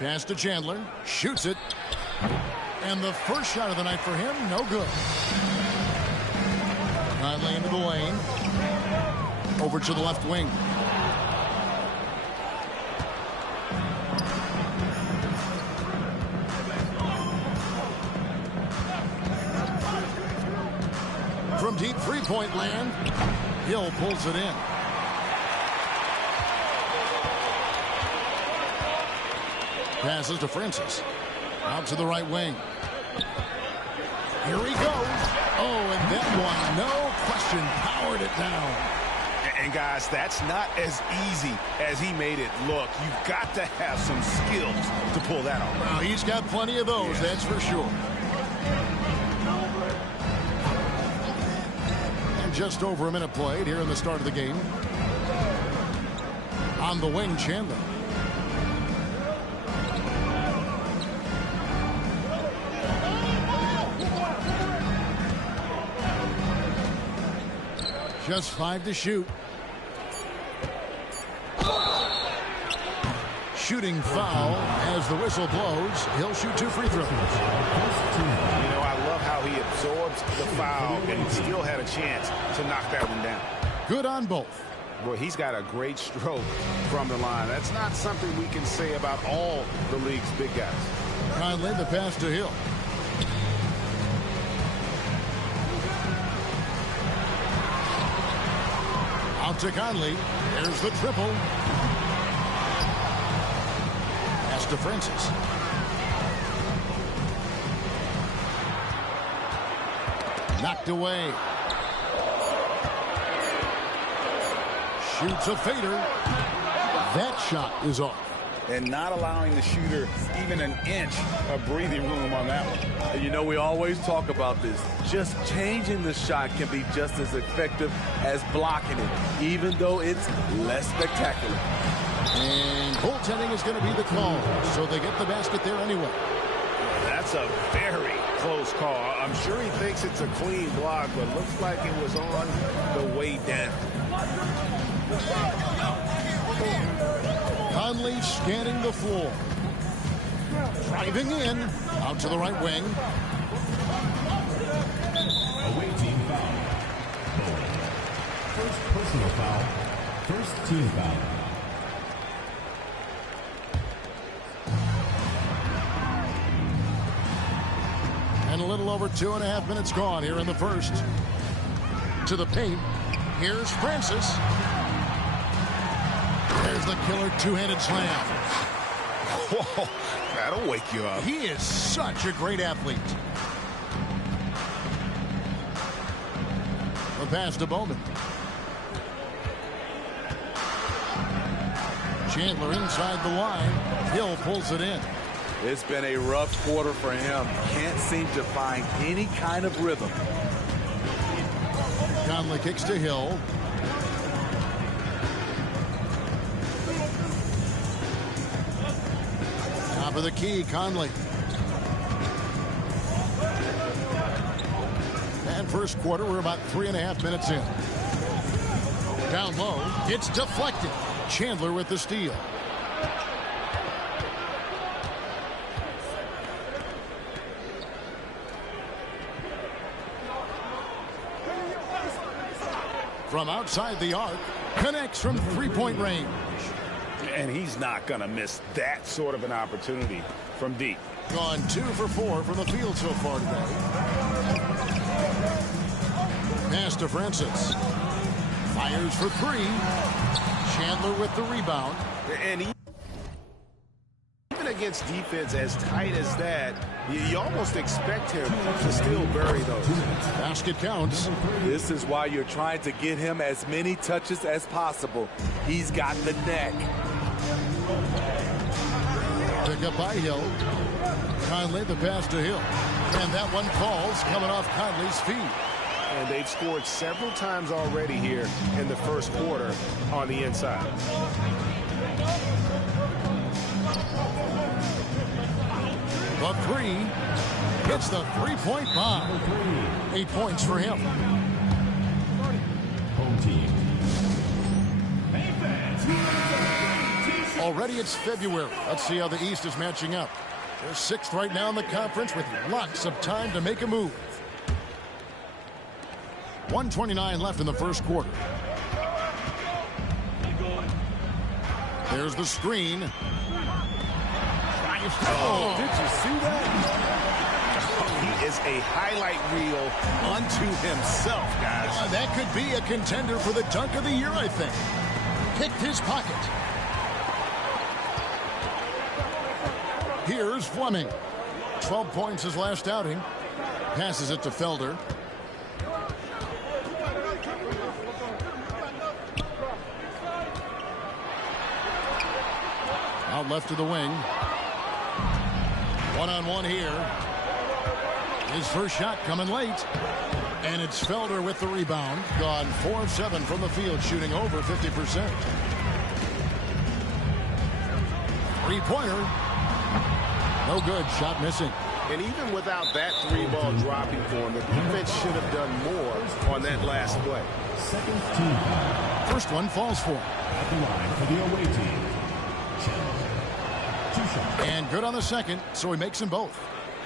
Pass to Chandler. Shoots it. And the first shot of the night for him, no good. Conley into the lane. Over to the left wing. From deep three-point land, Hill pulls it in. Passes to Francis. Out to the right wing. Here he goes. Oh, and that one, no question, powered it down. And guys, that's not as easy as he made it look. You've got to have some skills to pull that off. Well, he's got plenty of those, that's for sure. And just over a minute played here in the start of the game. On the wing, Chandler. Just 5 to shoot. Shooting foul as the whistle blows. He'll shoot 2 free throws. You know, I love how he absorbs the foul and still had a chance to knock that one down. Good on both. Boy, he's got a great stroke from the line. That's not something we can say about all the league's big guys. Conley, the pass to Hill. Out to Conley. There's the triple. Pass to Francis. Knocked away. Shoots a fader. That shot is off. And not allowing the shooter even an inch of breathing room on that one. And you know, we always talk about this. Just changing the shot can be just as effective as blocking it, even though it's less spectacular. And goaltending is going to be the call, so they get the basket there anyway. That's a very close call. I'm sure he thinks it's a clean block, but looks like it was on the way down. Conley scanning the floor. Driving in. Out to the right wing. Away team foul. First personal foul. First team foul. And a little over 2.5 minutes gone here in the first. To the paint. Here's Francis. There's the killer two-handed slam. Whoa, that'll wake you up. He is such a great athlete. The pass to Bowman. Chandler inside the line. Hill pulls it in. It's been a rough quarter for him. Can't seem to find any kind of rhythm. Conley kicks to Hill. Top of the key, Conley. And first quarter, we're about 3.5 minutes in. Down low, it's deflected. Chandler with the steal. From outside the arc, connects from three-point range. And he's not going to miss that sort of an opportunity from deep. Gone 2 for 4 from the field so far today. Pass to Francis. Fires for 3. Chandler with the rebound. And even against defense as tight as that, you almost expect him to still bury those. Basket counts. This is why you're trying to get him as many touches as possible. He's got the neck. Pick up by Hill. Conley, the pass to Hill. And that one falls coming off Conley's feet. And they've scored several times already here in the first quarter on the inside. The 3 hits the three-point bomb. 8 points for him. Home team. Already it's February. Let's see how the East is matching up. They're 6th right now in the conference with lots of time to make a move. 1:29 left in the first quarter. There's the screen. Oh, did you see that? He is a highlight reel unto himself, guys. That could be a contender for the dunk of the year, I think. Picked his pocket. Here's Fleming. 12 points his last outing. Passes it to Felder. Out left to the wing. One-on-one here. His first shot coming late. And it's Felder with the rebound. Gone 4 of 7 from the field, shooting over 50%. Three-pointer. No good. Shot missing. And even without that three-ball dropping for him, the defense should have done more on that last play. Second team foul. First one falls for him. At the line for the away team. Two shots. And good on the second, so he makes them both.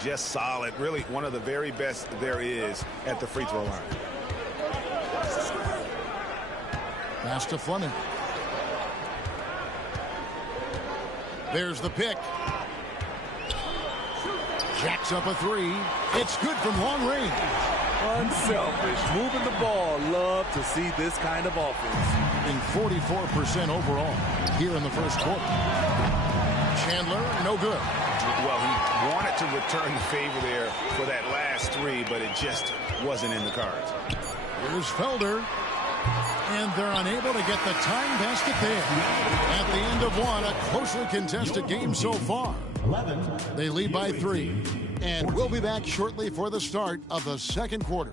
Just solid. Really one of the very best there is at the free throw line. Pass to Fleming. There's the pick. Jacks up a three. It's good from long range. Unselfish. Moving the ball. Love to see this kind of offense. And 44% overall here in the first quarter. Chandler, no good. Well, he wanted to return the favor there for that last three, but it just wasn't in the cards. Here's Felder. And they're unable to get the time basket there. At the end of one, a closely contested game so far. 11. They lead by 3. And we'll be back shortly for the start of the second quarter.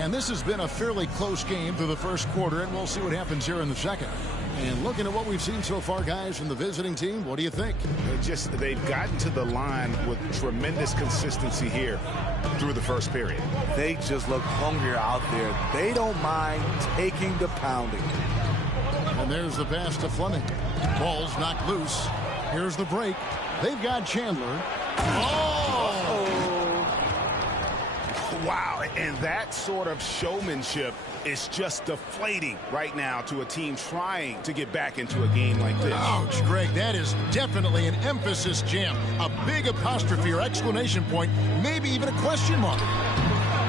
And this has been a fairly close game through the first quarter, and we'll see what happens here in the second. And looking at what we've seen so far, guys, from the visiting team, what do you think? They've gotten to the line with tremendous consistency here through the first period. They just look hungrier out there. They don't mind taking the pounding. And there's the pass to Fleming. Ball's knocked loose. Here's the break. They've got Chandler. Wow, and that sort of showmanship is just deflating right now to a team trying to get back into a game like this. Ouch, Greg, that is definitely an emphasis jam. A big apostrophe or exclamation point, maybe even a question mark.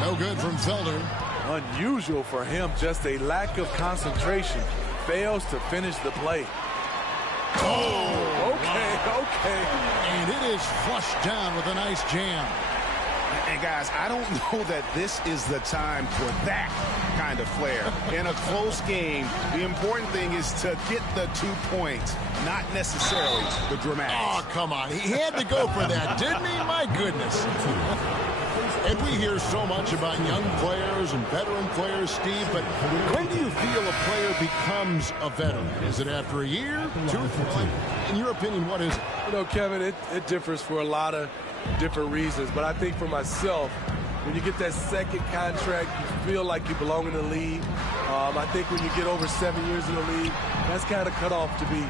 No good from Felder. Unusual for him, just a lack of concentration. Fails to finish the play. Okay. And it is flushed down with a nice jam. And guys, I don't know that this is the time for that kind of flair. In a close game, the important thing is to get the 2 points, not necessarily the dramatics. Oh, come on. He had to go for that, didn't he? My goodness. And we hear so much about young players and veteran players, Steve, but when do you feel a player becomes a veteran? Is it after a year, 2, 3? In your opinion, what is it? You know, Kevin, it differs for a lot of different reasons, but I think for myself, when you get that second contract, you feel like you belong in the league. I think when you get over 7 years in the league, that's kind of cut off to be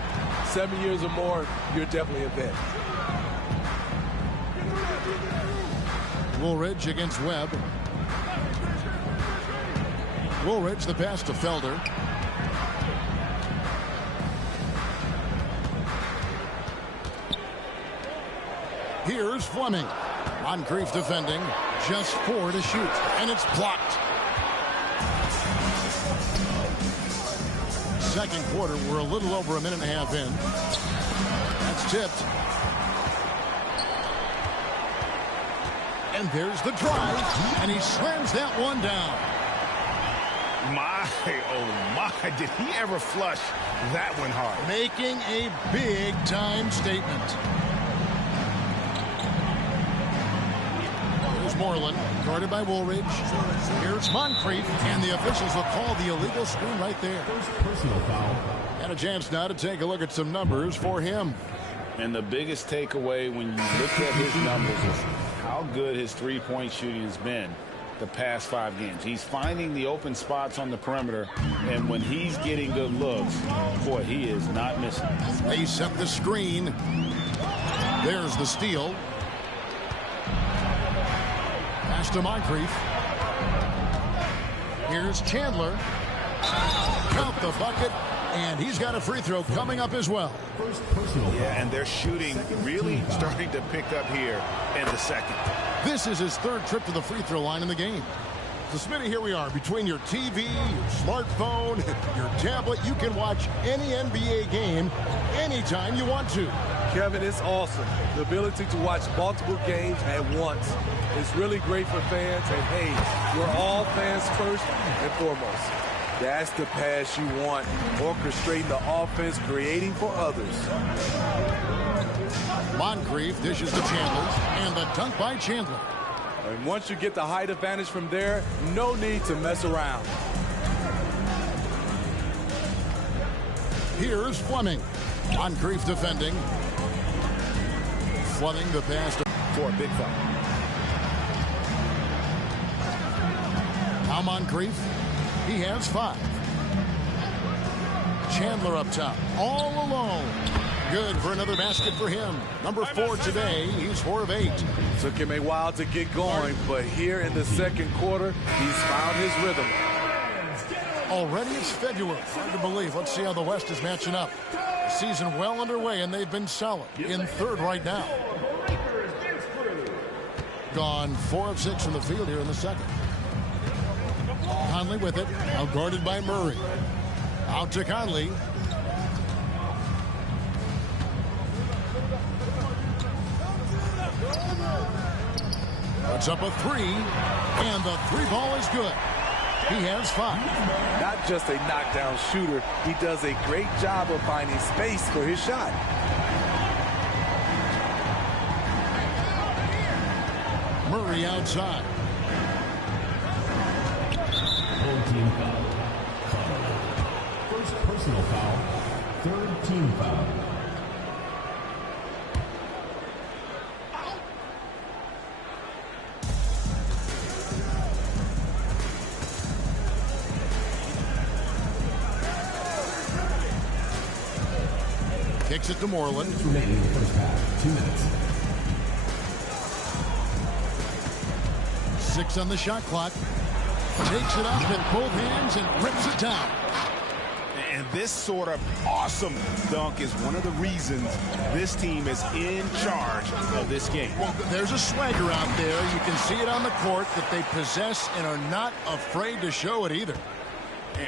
7 years or more, you're definitely a vet. Woolridge against Webb. Woolridge, the pass to Felder. Here's Fleming. Moncrief defending. Just 4 to shoot. And it's blocked. Second quarter, we're a little over a minute and a half in. That's tipped. And there's the drive. And he slams that one down. My, oh my, did he ever flush that one hard? Making a big-time statement. Moreland, guarded by Woolridge. Here's Moncrief, and the officials will call the illegal screen right there. First personal foul. And a chance now to take a look at some numbers for him. And the biggest takeaway when you look at his numbers is how good his three-point shooting has been the past 5 games. He's finding the open spots on the perimeter, and when he's getting good looks, boy, he is not missing. They set the screen. There's the steal. Pass to Moncrief. Here's Chandler. Count the bucket, and he's got a free throw coming up as well. Yeah, and they're shooting really starting to pick up here in the second. This is his 3rd trip to the free throw line in the game. So, Smitty, here we are between your TV, your smartphone, your tablet. You can watch any NBA game anytime you want to. Kevin, it's awesome. The ability to watch multiple games at once. It's really great for fans. And, hey, we're all fans first and foremost. That's the pass you want. Orchestrating the offense, creating for others. Moncrief dishes to Chandler, and the dunk by Chandler. And once you get the height advantage from there, no need to mess around. Here's Fleming. Moncrief defending. Fleming the pass to for a big foul. Now Moncrief. He has 5. Chandler up top, all alone. Good for another basket for him. Number 4 today. He's 4 of 8. Took him a while to get going, but here in the second quarter, he's found his rhythm. Already it's February. Hard to believe. Let's see how the West is matching up. The season well underway, and they've been solid. In 3rd right now. Gone 4 of 6 from the field here in the second. Conley with it. Now guarded by Murray. Out to Conley. Puts up a 3. And the 3 ball is good. He has 5. Not just a knockdown shooter, he does a great job of finding space for his shot. Murray outside. Team foul. First personal foul. 3rd team foul. Kicks it to Moreland. Remaining in the first half. 2 minutes. 6 on the shot clock. Takes it up in both hands and rips it down. And this sort of awesome dunk is one of the reasons this team is in charge of this game. Well, there's a swagger out there. You can see it on the court that they possess and are not afraid to show it either.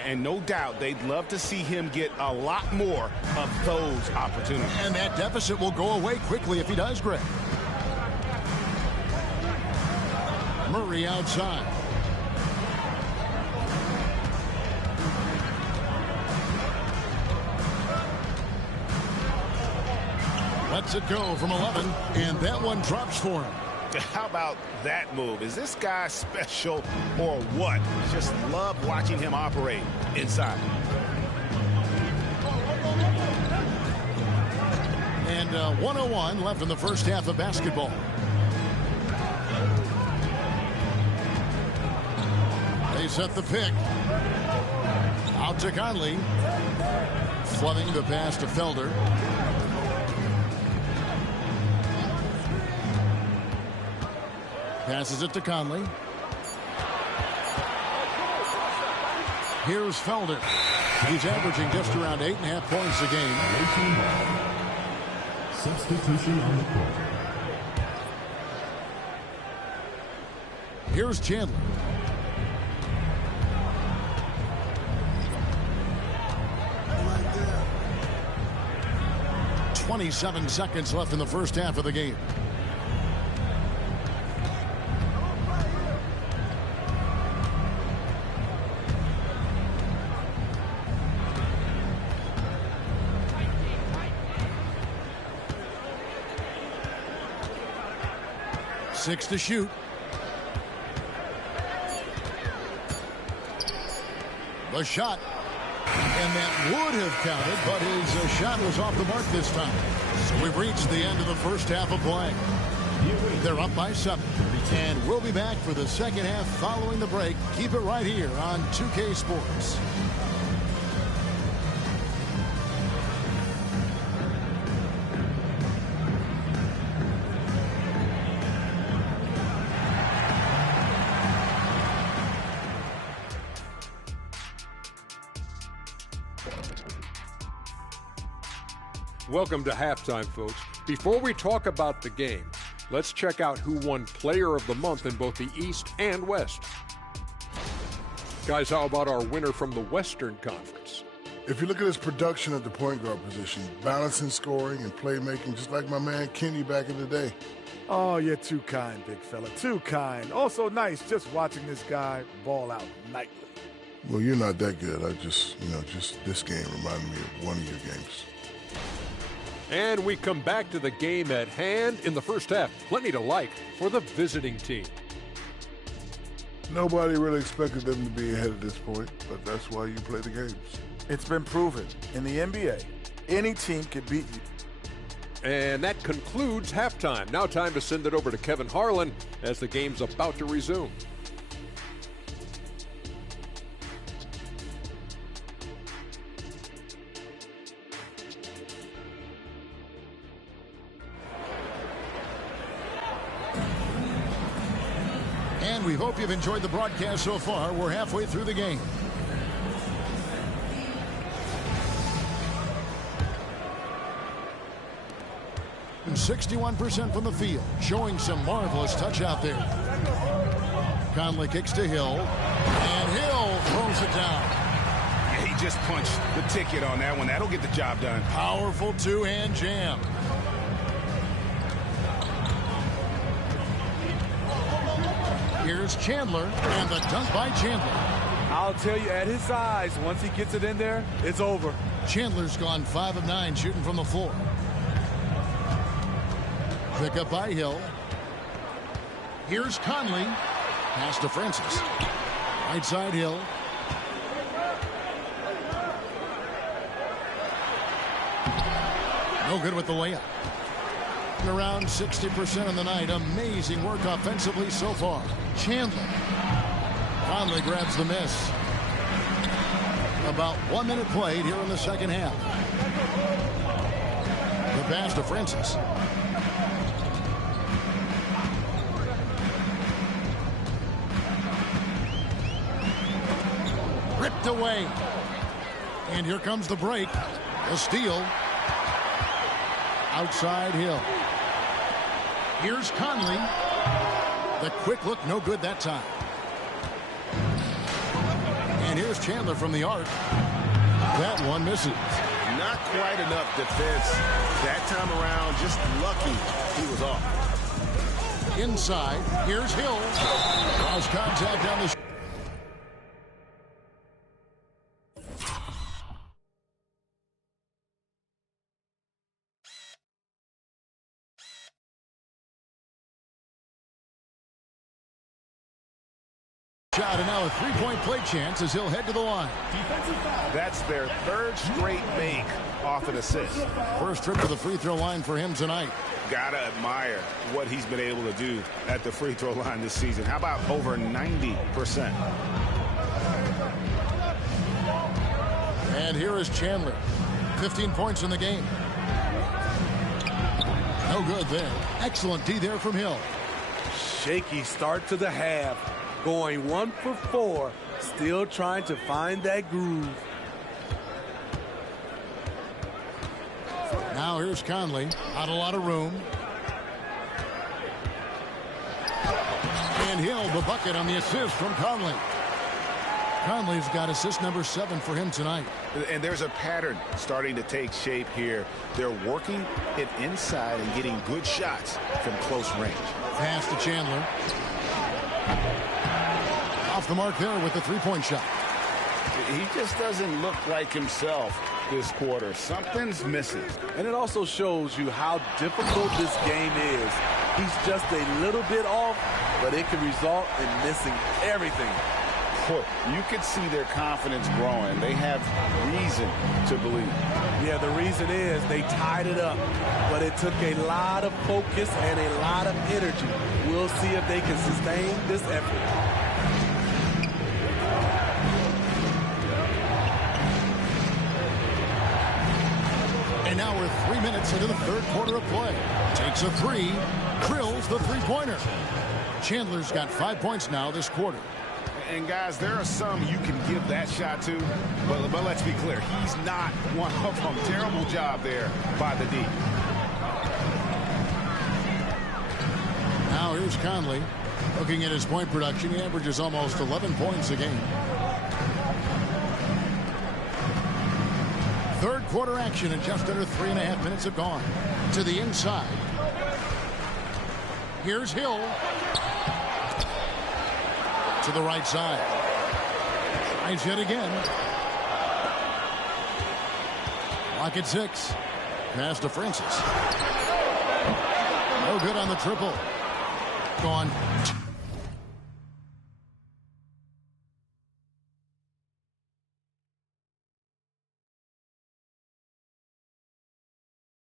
And no doubt they'd love to see him get a lot more of those opportunities. And that deficit will go away quickly if he does, Greg. Murray outside. Lets it go from 11, and that one drops for him. How about that move? Is this guy special or what? Just love watching him operate inside. And 1:01 left in the first half of basketball. They set the pick. Out to Conley. Fleming the pass to Felder. Passes it to Conley. Here's Felder. He's averaging just around 8.5 points a game. Substitution on the court. Here's Chandler. Right there. 27 seconds left in the first half of the game. Six to shoot. The shot. And that would have counted, but his shot was off the mark this time. So we've reached the end of the first half of play. They're up by 7. And we'll be back for the second half following the break. Keep it right here on 2K Sports. Welcome to halftime, folks. Before we talk about the game, let's check out who won Player of the Month in both the East and West. Guys, how about our winner from the Western Conference? If you look at his production at the point guard position, balancing scoring and playmaking, just like my man Kenny back in the day. Oh, you're too kind, big fella, too kind. Also nice just watching this guy ball out nightly. Well, you're not that good. Just this game reminded me of one of your games. And we come back to the game at hand. In the first half, plenty to like for the visiting team. Nobody really expected them to be ahead at this point, but that's why you play the games. It's been proven in the NBA, any team can beat you. And that concludes halftime. Now time to send it over to Kevin Harlan as the game's about to resume. And we hope you've enjoyed the broadcast so far. We're halfway through the game. And 61% from the field, showing some marvelous touch out there. Conley kicks to Hill, and Hill throws it down. Yeah, he just punched the ticket on that one. That'll get the job done. Powerful two-hand jam. Here's Chandler, and the dunk by Chandler. I'll tell you, at his size, once he gets it in there, it's over. Chandler's gone 5 of 9 shooting from the floor. Pick up by Hill. Here's Conley. Pass to Francis. Right side Hill. No good with the layup. Around 60% on the night. Amazing work offensively so far. Chandler. Conley grabs the miss. About 1 minute played here in the second half. The pass to Francis. Ripped away. And here comes the break. A steal. Outside Hill. Here's Conley. The quick look, no good that time. And here's Chandler from the arc. That one misses. Not quite enough defense that time around. Just lucky he was off. Inside, here's Hill. Cross contact on the shot, and now a three-point play chance as he'll head to the line. That's their third straight make off an assist. First trip to the free throw line for him tonight. Gotta admire what he's been able to do at the free throw line this season. How about over 90%? And here is Chandler. 15 points in the game. No good there. Excellent D there from Hill. Shaky start to the half. Going 1 for 4. Still trying to find that groove. Now here's Conley. Not a lot of room. And Hill, the bucket on the assist from Conley. Conley's got assist number 7 for him tonight. And there's a pattern starting to take shape here. They're working it inside and getting good shots from close range. Pass to Chandler. Off the mark there with the three-point shot. He just doesn't look like himself this quarter. Something's missing. And it also shows you how difficult this game is. He's just a little bit off, but it can result in missing everything. You could see their confidence growing. They have reason to believe. Yeah, the reason is they tied it up, but it took a lot of focus and a lot of energy. We'll see if they can sustain this effort. And now we're 3 minutes into the third quarter of play. Takes a three, drills the three-pointer. Chandler's got 5 points now this quarter. And guys, there are some you can give that shot to, but let's be clear, he's not one of them. Terrible job there by the D. Now here's Conley. Looking at his point production, he averages almost 11 points a game. Third quarter action, and just under 3.5 minutes have gone. To the inside. Here's Hill. To the right side. Tries it again. Lock at 6. Pass to Francis. No good on the triple. Gone.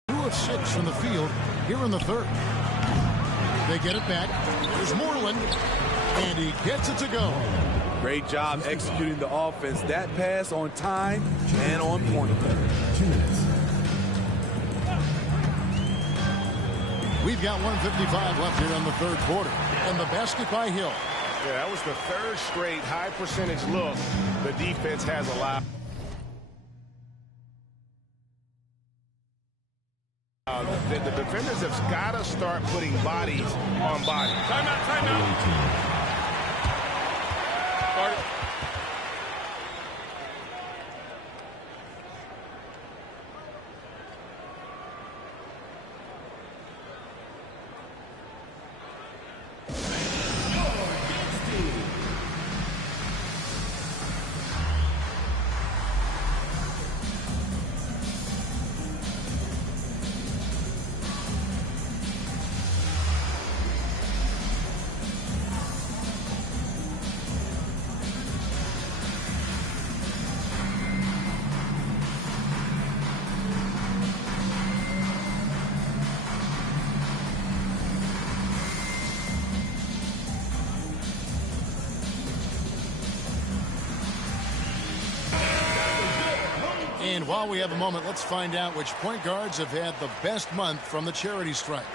Of 6 from the field here in the third. They get it back. There's Moreland. And he gets it to go. Great job executing the offense. That pass on time and on point. 2 minutes. We've got 1:55 left here in the third quarter. And the basket by Hill. Yeah, that was the third straight high percentage look the defense has allowed. The defenders have got to start putting bodies on bodies. Timeout, timeout. And while we have a moment, let's find out which point guards have had the best month from the charity strike.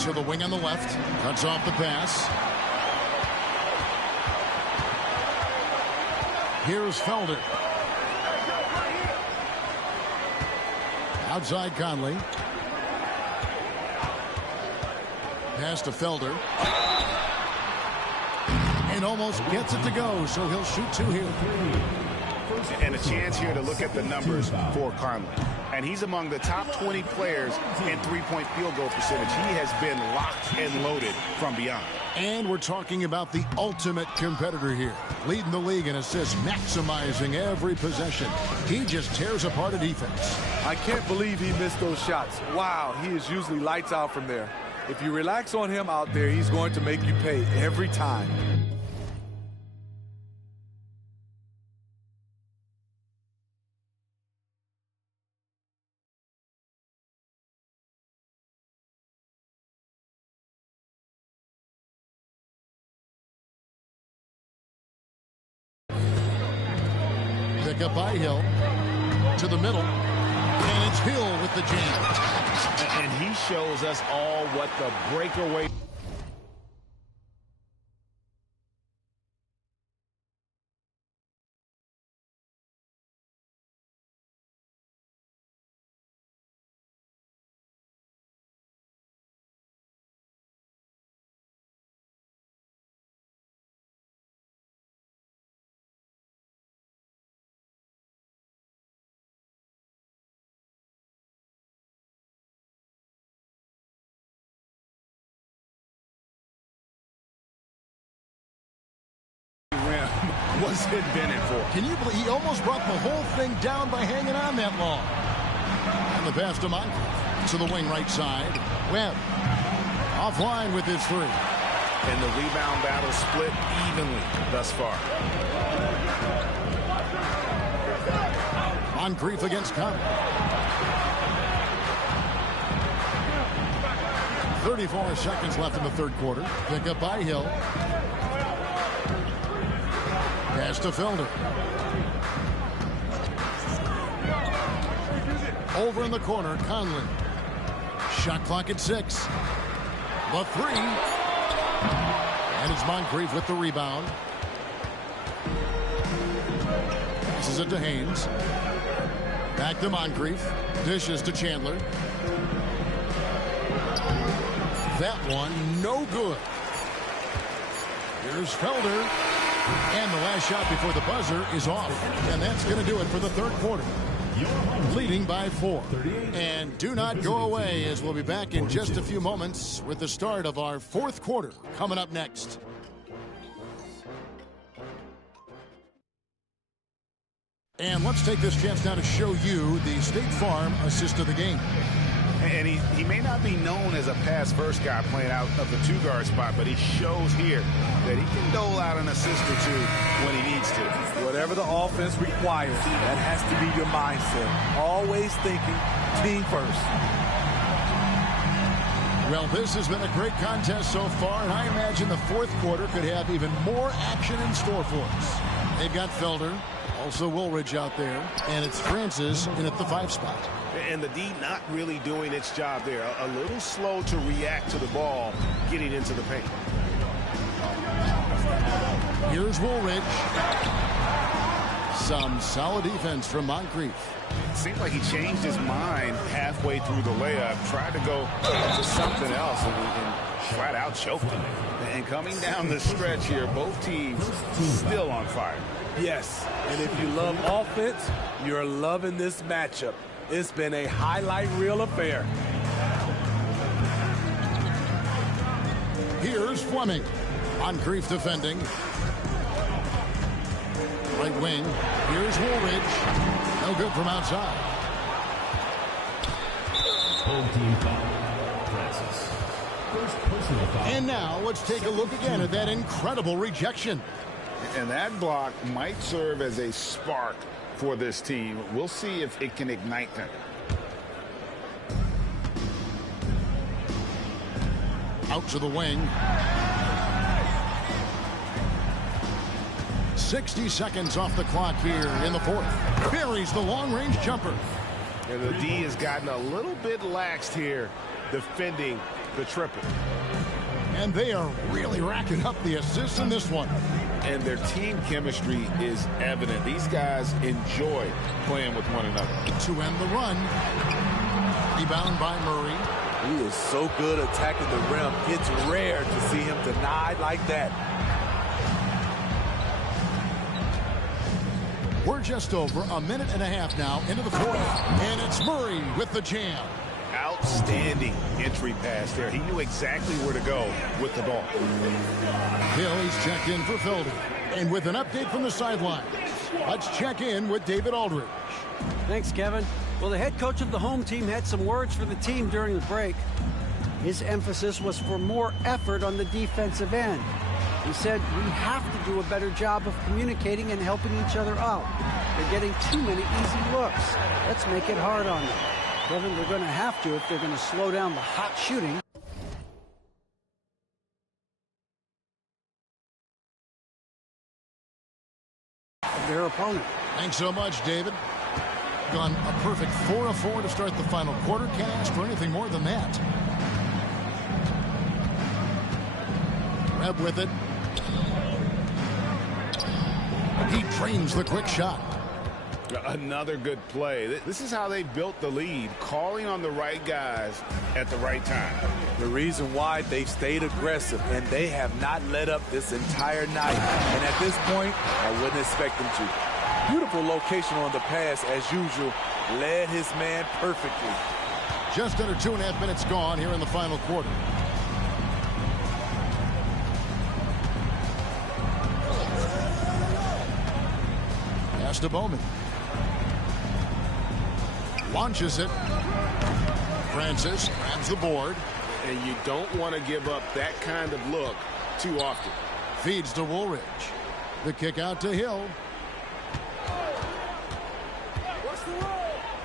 To the wing on the left. Cuts off the pass. Here's Felder. Outside Conley. Pass to Felder. And almost gets it to go, so he'll shoot 2 here. And a chance here to look at the numbers for Conley. And he's among the top 20 players in three-point field goal percentage. He has been locked and loaded from beyond. And we're talking about the ultimate competitor here. Leading the league in assists, maximizing every possession. He just tears apart a defense. I can't believe he missed those shots. Wow, he is usually lights out from there. If you relax on him out there, he's going to make you pay every time. Pick up by Hill. To the middle. And it's Hill with the jam. And he shows us all what the breakaway... was invented for. Can you believe he almost brought the whole thing down by hanging on that long? And the pass to Moncrief to the wing right side. Webb offline with his three. And the rebound battle split evenly thus far. Moncrief against Conley. 34 seconds left in the third quarter. Pick up by Hill. Pass to Felder. Over in the corner, Conley. Shot clock at 6. The three. And it's Moncrief with the rebound. Passes it to Haynes. Back to Moncrief. Dishes to Chandler. That one, no good. Here's Felder. And the last shot before the buzzer is off. And that's going to do it for the third quarter. Leading by 4. And do not go away, as we'll be back in just a few moments with the start of our fourth quarter coming up next. And let's take this chance now to show you the State Farm assist of the game. And he may not be known as a pass-first guy playing out of the two-guard spot, but he shows here that he can dole out an assist or two when he needs to. Whatever the offense requires, that has to be your mindset. Always thinking team first. Well, this has been a great contest so far, and I imagine the fourth quarter could have even more action in store for us. They've got Felder, also Woolridge out there, and it's Francis in at the 5 spot. And the D not really doing its job there. A little slow to react to the ball getting into the paint. Here's Woolridge. Some solid defense from Moncrief. It seemed like he changed his mind halfway through the layup, tried to go to something else, and flat out choked him. And coming down the stretch here, both teams still on fire. Yes, and if you love offense, you're loving this matchup. It's been a highlight reel affair. Here's Fleming. Moncrief defending. Right wing. Here's Woolridge. No good from outside. Home team foul. Francis. First personal foul. And now let's take a look again at that incredible rejection. And that block might serve as a spark for this team. We'll see if it can ignite them. Out to the wing. 60 seconds off the clock here in the fourth. Buries the long-range jumper. And the D has gotten a little bit laxed here defending the triple. And they are really racking up the assists in this one. And their team chemistry is evident. These guys enjoy playing with one another. To end the run. Rebound by Murray. He is so good attacking the rim. It's rare to see him denied like that. We're just over a minute and a half now into the fourth. And it's Murray with the jam. Outstanding entry pass there. He knew exactly where to go with the ball. Hill, he's checked in for Felder. And with an update from the sideline, let's check in with David Aldridge. Thanks, Kevin. Well, the head coach of the home team had some words for the team during the break. His emphasis was for more effort on the defensive end. He said, we have to do a better job of communicating and helping each other out. They're getting too many easy looks. Let's make it hard on them. Kevin, they're going to have to if they're going to slow down the hot shooting. Of their opponent. Thanks so much, David. Gone a perfect 4 of 4 to start the final quarter. Can't ask for anything more than that. Webb with it. He drains the quick shot. Another good play. This is how they built the lead, calling on the right guys at the right time. The reason why they've stayed aggressive, and they have not let up this entire night. And at this point, I wouldn't expect them to. Beautiful location on the pass, as usual. Led his man perfectly. Just under 2.5 minutes gone here in the final quarter. Pass to Bowman. Launches it. Francis grabs the board. And you don't want to give up that kind of look too often. Feeds to Woolridge. The kick out to Hill.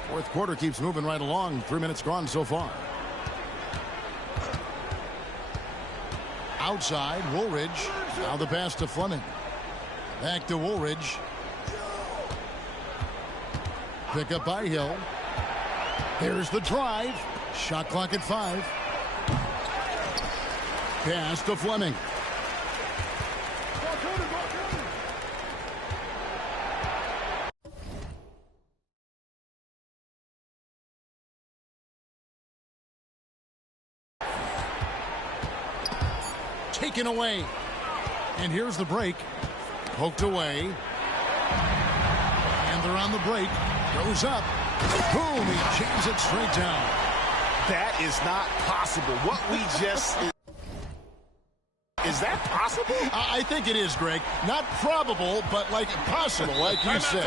Fourth quarter keeps moving right along. 3 minutes gone so far. Outside, Woolridge. Now the pass to Fleming. Back to Woolridge. Pick up by Hill. Here's the drive. Shot clock at 5. Pass to Fleming. Taken away. And here's the break. Poked away. And they're on the break. Goes up. Boom. He jams it straight down. That is not possible. What we just... Is that possible? I think it is, Greg. Not probable, but like possible, like you said.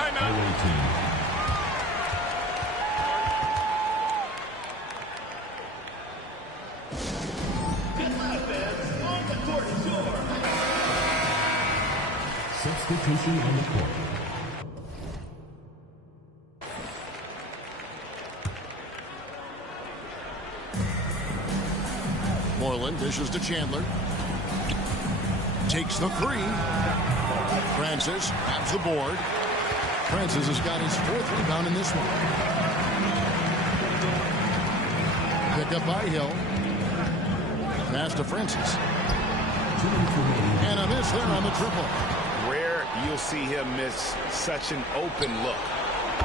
Substitution on the court. Moreland dishes to Chandler. Takes the 3. Francis grabs the board. Francis has got his 4th rebound in this one. Pick up by Hill. Pass to Francis. And a miss there on the triple. Rare you'll see him miss such an open look.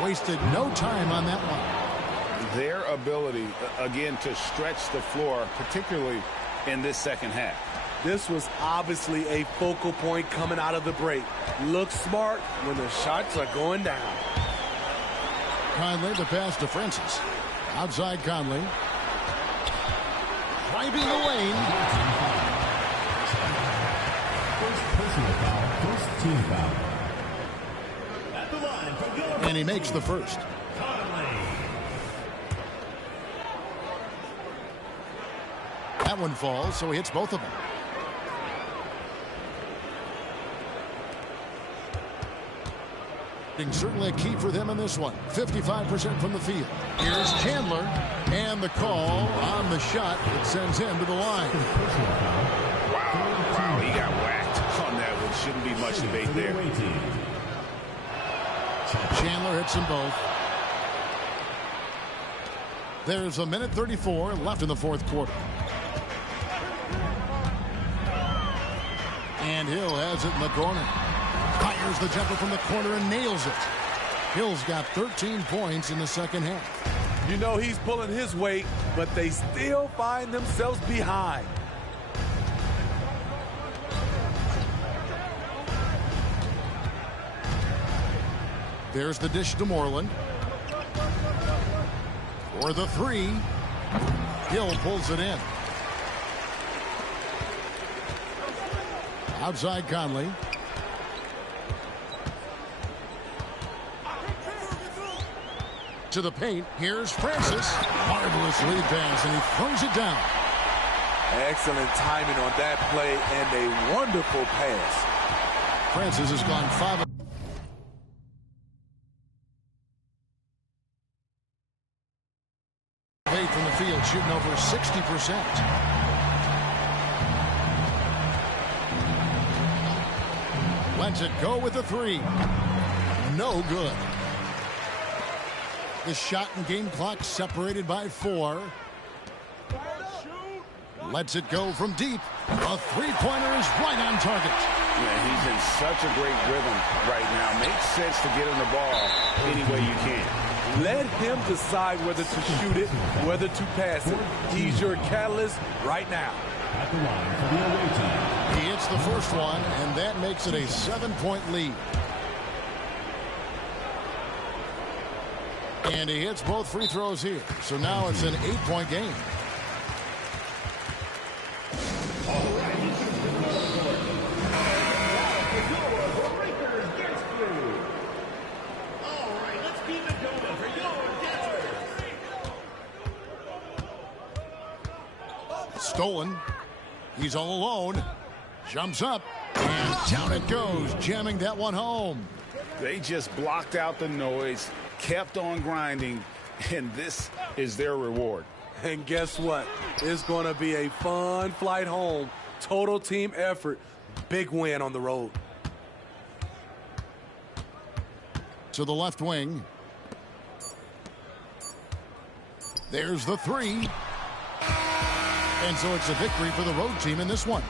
Wasted no time on that one. Their ability, again, to stretch the floor, particularly in this second half. This was obviously a focal point coming out of the break. Look smart when the shots are going down. Conley the pass to Francis. Outside Conley. Driving the lane. First personal foul, first team foul. At the line for your... And he makes the first. That one falls, so he hits both of them. Certainly a key for them in this one. 55% from the field. Here's Chandler, and the call on the shot that sends him to the line. Wow, he got whacked on that one. Shouldn't be much debate there. Chandler hits them both. There's a minute 34 left in the fourth quarter. And Hill has it in the corner. Fires the jumper from the corner and nails it. Hill's got 13 points in the second half. You know he's pulling his weight, but they still find themselves behind. There's the dish to Moreland. For the 3. Hill pulls it in. Outside Conley. To the paint. Here's Francis. Marvelous lead pass, and he throws it down. Excellent timing on that play and a wonderful pass. Francis has gone 5 of 8 from the field, shooting over 60%. Lets it go with the 3. No good. The shot and game clock separated by 4. Lets it go from deep. A three-pointer is right on target. Yeah, he's in such a great rhythm right now. Makes sense to get him the ball any way you can. Let him decide whether to shoot it, whether to pass it. He's your catalyst right now. At the line for the away team. He hits the first one, and that makes it a 7-point lead. And he hits both free throws here. So now it's an 8-point game. Stolen. He's all alone. Jumps up. And down it goes, jamming that one home. They just blocked out the noise, kept on grinding, and this is their reward. And guess what? It's going to be a fun flight home. Total team effort. Big win on the road. To the left wing. There's the 3. And so it's a victory for the road team in this one.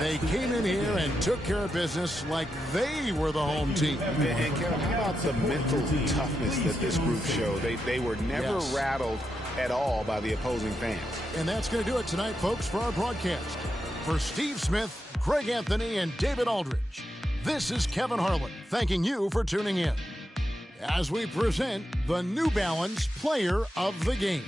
They came in here and took care of business like they were the home team. And Kevin, how about the mental toughness that this group showed? They were never rattled at all by the opposing fans. And that's going to do it tonight, folks, for our broadcast. For Steve Smith, Craig Anthony, and David Aldridge, this is Kevin Harlan thanking you for tuning in as we present the New Balance Player of the Game.